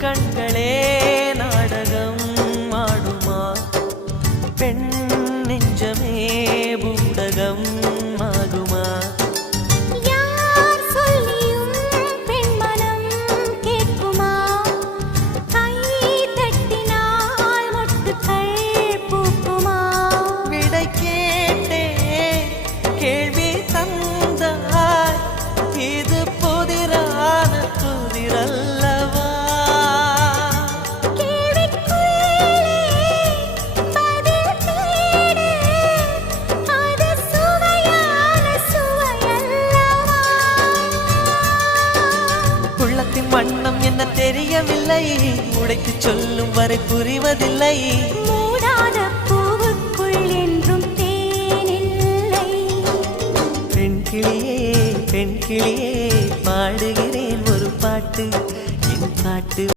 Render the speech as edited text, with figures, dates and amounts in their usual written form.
கண்களே நாடகம் ஆடுமா பெண் நெஞ்சமே பூடகம் ஆகுமா யார் சொல்லியும் பெண் மனம் கேட்குமா கை தட்டினால் மொட்டுக்கள் பூக்குமா விடை கேட்டே கேள்வி தந்தாய் இது புதிரான புதிரல்லவா உள்ளத்தின் வண்ணம் என்ன தெரியவில்லை உடைத்து சொல்லும் வரை புரிவதில்லை மூடாத பூவுக்குள் என்றும் தேனில்லை பெண் கிளியே பாடுகிறேன் ஒரு பாட்டு